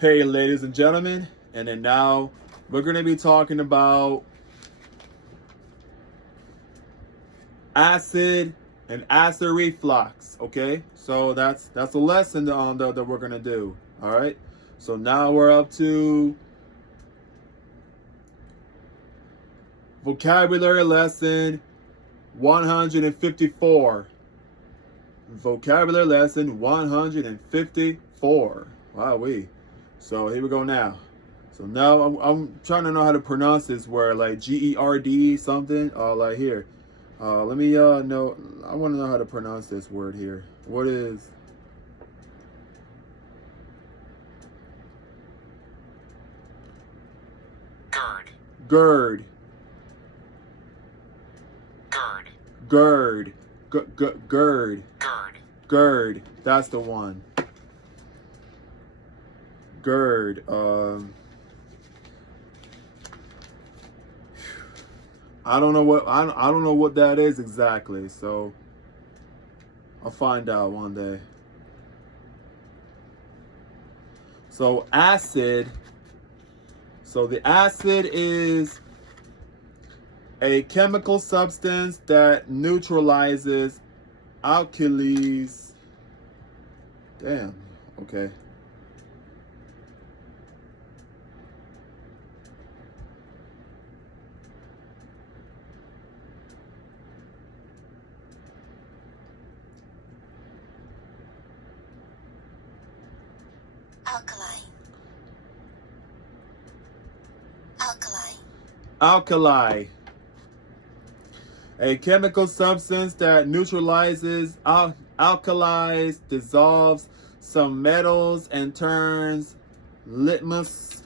Hey, ladies and gentlemen, and then now we're going to be talking about acid and acid reflux. Okay, so that's a lesson that we're going to do. All right, so now we're up to vocabulary lesson 154. Vocabulary lesson 154. Wow, So here we go now. So now I'm trying to know how to pronounce this word, like GERD something. Like here. Let me know. I want to know how to pronounce this word here. What is? GERD. GERD. GERD. GERD. GERD. GERD. GERD. That's the one. GERD. I don't know what that is exactly. So I'll find out one day. So acid. So the acid is a chemical substance that neutralizes alkalis. Damn. Okay. Alkali. A chemical substance that neutralizes alkalis, dissolves some metals, and turns litmus.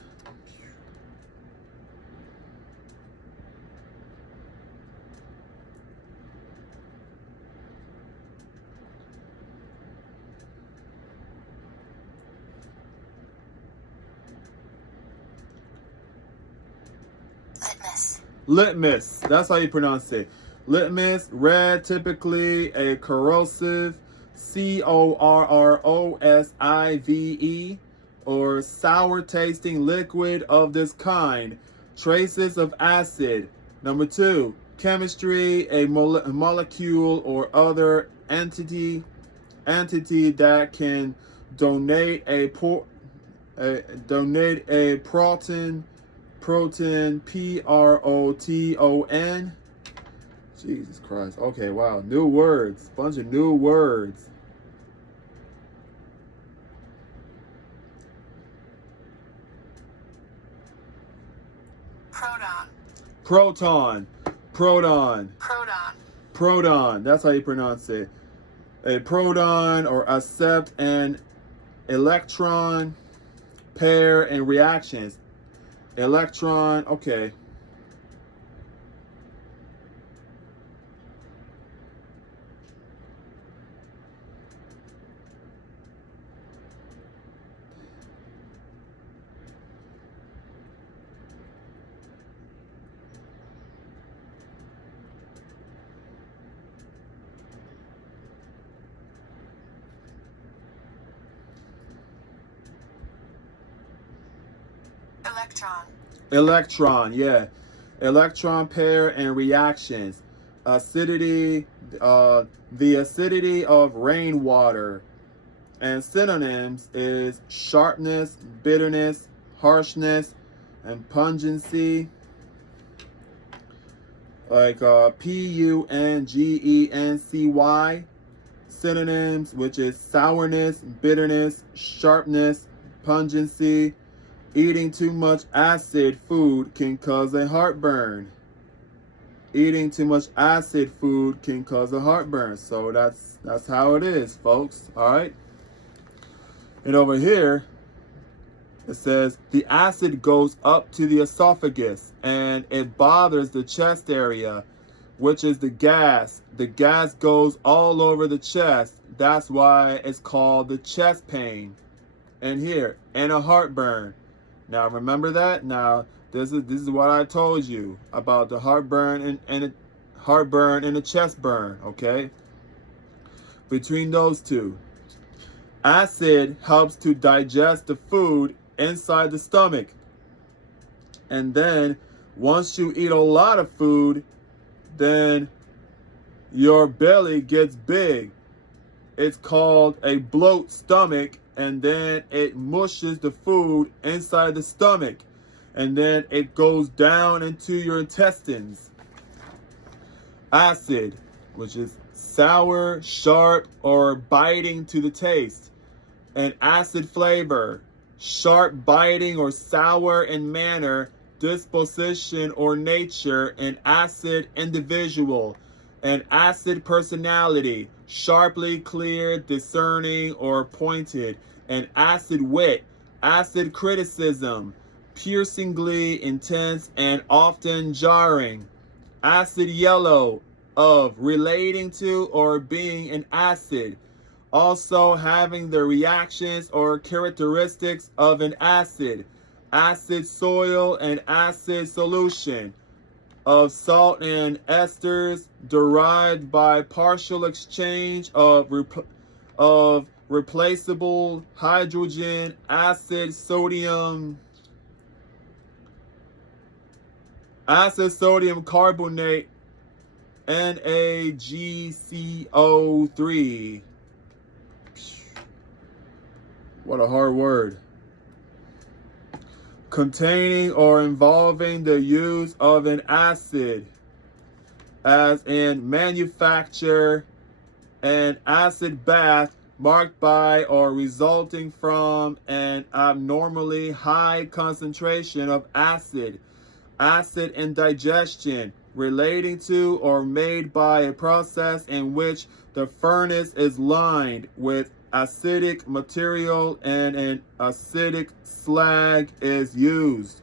Litmus. That's how you pronounce it. Litmus, red, typically a corrosive, corrosive, or sour tasting liquid of this kind. Traces of acid. Number 2, chemistry, a molecule or other entity that can donate a proton, proton. Jesus Christ. Okay, wow. New words. Bunch of new words. Proton. That's how you pronounce it. A proton or accept an electron pair and reactions. Electron, okay. Electron, yeah. Electron pair and reactions. Acidity, the acidity of rainwater. And synonyms is sharpness, bitterness, harshness, and pungency. Like pungency. Synonyms, which is sourness, bitterness, sharpness, pungency. Eating too much acid food can cause a heartburn. Eating too much acid food can cause a heartburn. So that's how it is, folks. All right. And over here, it says the acid goes up to the esophagus and it bothers the chest area, which is the gas. The gas goes all over the chest. That's why it's called the chest pain. And here, and a heartburn. Now remember that. Now this is what I told you about the heartburn and the chest burn. Okay, between those two, acid helps to digest the food inside the stomach. And then once you eat a lot of food, then your belly gets big. It's called a bloat stomach, and then it mushes the food inside the stomach, and then it goes down into your intestines. Acid, which is sour, sharp, or biting to the taste. An acid flavor, sharp, biting, or sour in manner, disposition, or nature. An acid individual. An acid personality, sharply clear, discerning, or pointed. An acid wit, acid criticism, piercingly intense and often jarring. Acid yellow, of relating to or being an acid, also having the reactions or characteristics of an acid. Acid soil and acid solution, of salt and esters derived by partial exchange of replaceable hydrogen, acid sodium carbonate, NaGCO3. What a hard word. Containing or involving the use of an acid, as in manufacture, an acid bath marked by or resulting from an abnormally high concentration of acid. Acid indigestion, relating to or made by a process in which the furnace is lined with acidic material and an acidic slag is used.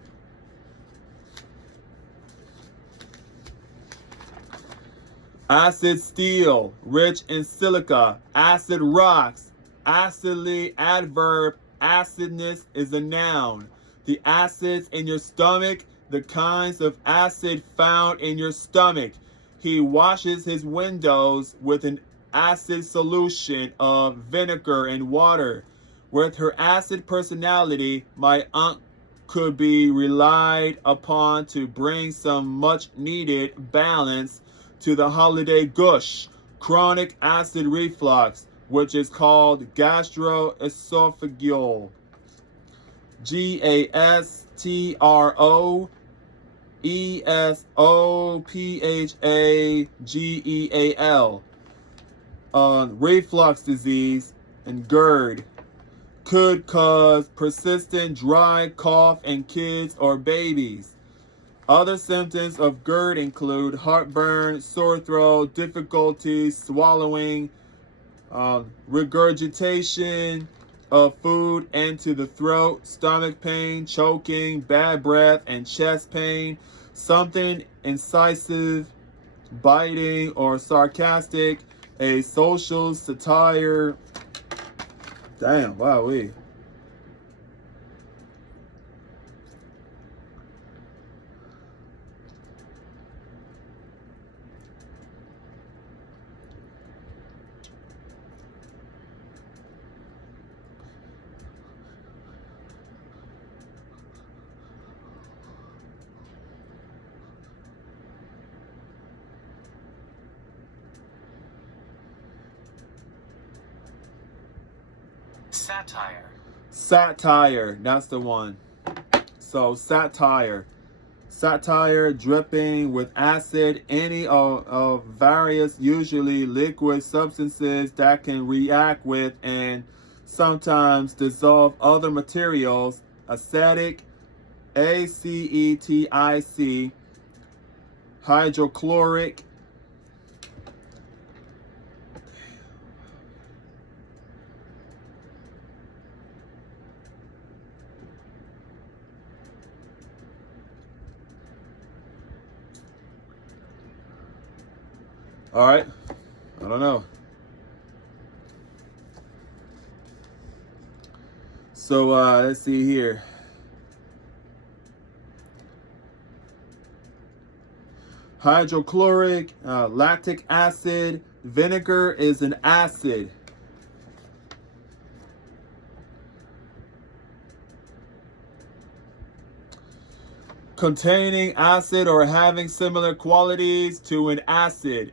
Acid steel, rich in silica. Acid rocks, acidly adverb. Acidness is a noun. The acids in your stomach, the kinds of acid found in your stomach. He washes his windows with an acid solution of vinegar and water. With her acid personality, my aunt could be relied upon to bring some much needed balance to the holiday gush, chronic acid reflux, which is called gastroesophageal. GASTROESOPHAGEAL. Reflux disease and GERD could cause persistent dry cough in kids or babies. Other symptoms of GERD include heartburn, sore throat, difficulty swallowing, regurgitation of food into the throat, stomach pain, choking, bad breath, and chest pain. Something incisive, biting, or sarcastic. A social satire. Damn, wow, we. Satire. Satire, that's the one. So satire. Satire dripping with acid, any of various, usually liquid substances that can react with and sometimes dissolve other materials. Acetic, ACETIC, hydrochloric, all right, I don't know. So let's see here. Hydrochloric, lactic acid, vinegar is an acid. containing acid or having similar qualities to an acid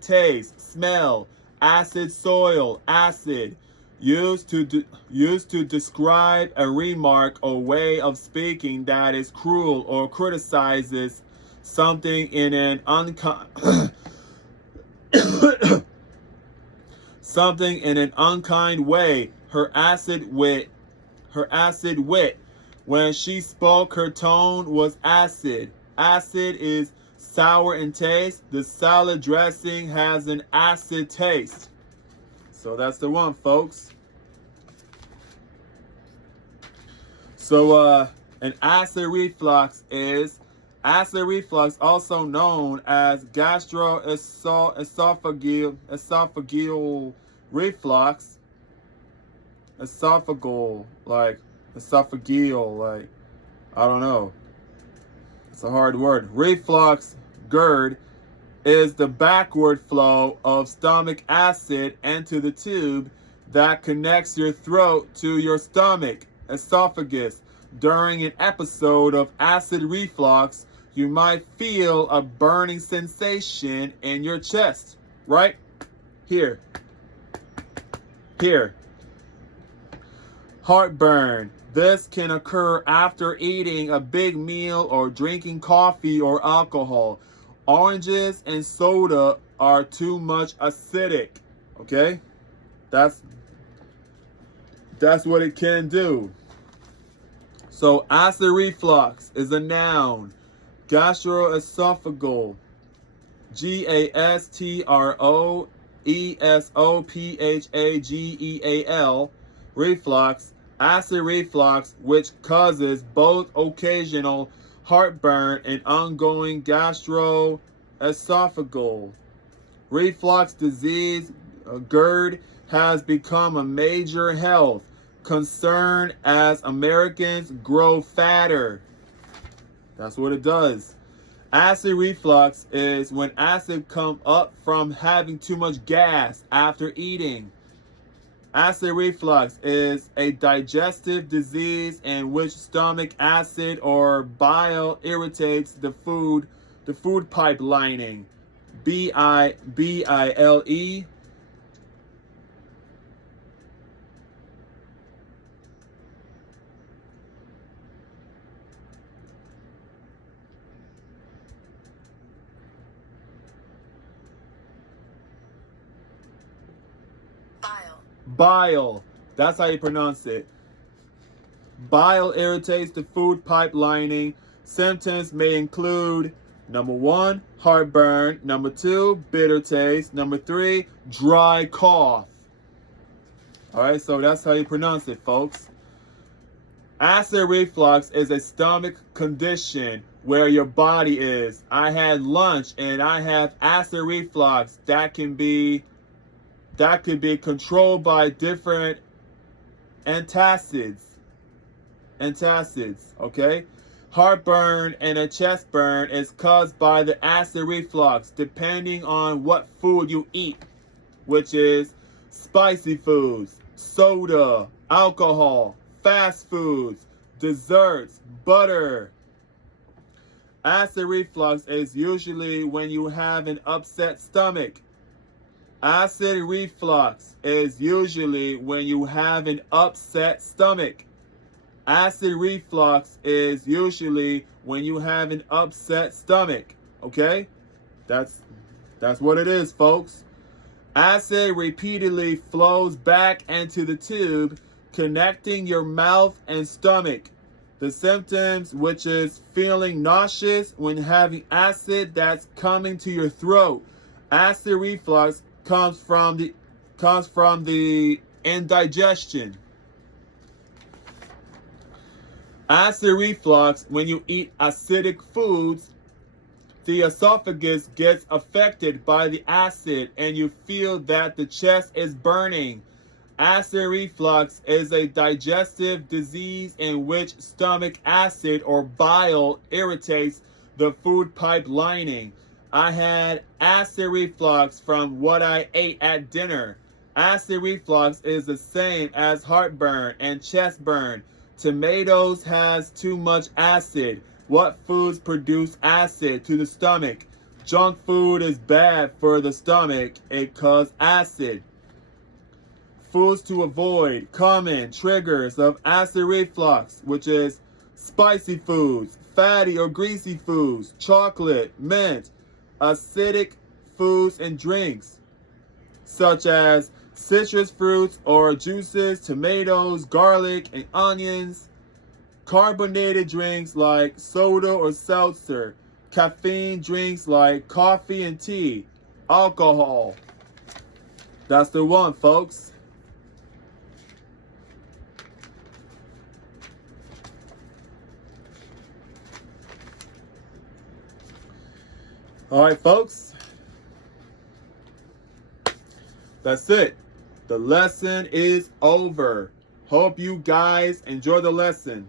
taste, smell, acid soil, acid, used to describe a remark or way of speaking that is cruel or criticizes something in an something in an unkind way. Her acid wit. When she spoke, her tone was acid. Acid is sour in taste. The salad dressing has an acid taste. So that's the one, folks. So an acid reflux, also known as gastroesophageal reflux. Esophageal, I don't know. It's a hard word. Reflux, GERD, is the backward flow of stomach acid into the tube that connects your throat to your stomach, esophagus. During an episode of acid reflux, you might feel a burning sensation in your chest, right? Here. Heartburn. This can occur after eating a big meal or drinking coffee or alcohol. Oranges and soda are too much acidic. Okay? That's what it can do. So acid reflux is a noun. Gastroesophageal. GASTROESOPHAGEAL. Reflux. Acid reflux, which causes both occasional heartburn and ongoing gastroesophageal reflux disease, GERD, has become a major health concern as Americans grow fatter. That's what it does. Acid reflux is when acid comes up from having too much gas after eating. Acid reflux is a digestive disease in which stomach acid or bile irritates the food pipe lining. Bile. Bile. That's how you pronounce it. Bile irritates the food pipe lining. Symptoms may include: number 1, heartburn. Number 2, bitter taste. Number 3, dry cough. All right, so that's how you pronounce it, folks. Acid reflux is a stomach condition where your body is. I had lunch and I have acid reflux. That could be controlled by different antacids, okay? Heartburn and a chest burn is caused by the acid reflux depending on what food you eat, which is spicy foods, soda, alcohol, fast foods, desserts, butter. Acid reflux is usually when you have an upset stomach. Acid reflux is usually when you have an upset stomach. Acid reflux is usually when you have an upset stomach. Okay? That's what it is, folks. Acid repeatedly flows back into the tube, connecting your mouth and stomach. The symptoms, which is feeling nauseous when having acid that's coming to your throat. Acid reflux comes from the indigestion. Acid reflux, when you eat acidic foods, the esophagus gets affected by the acid and you feel that the chest is burning. Acid reflux is a digestive disease in which stomach acid or bile irritates the food pipe lining. I had acid reflux from what I ate at dinner. Acid reflux is the same as heartburn and chest burn. Tomatoes has too much acid. What foods produce acid to the stomach? Junk food is bad for the stomach. It causes acid. Foods to avoid. Common triggers of acid reflux, which is spicy foods, fatty or greasy foods, chocolate, mint, acidic foods and drinks, such as citrus fruits or juices, tomatoes, garlic, and onions, carbonated drinks like soda or seltzer, caffeine drinks like coffee and tea, alcohol. That's the one, folks. All right, folks. That's it. The lesson is over. Hope you guys enjoy the lesson.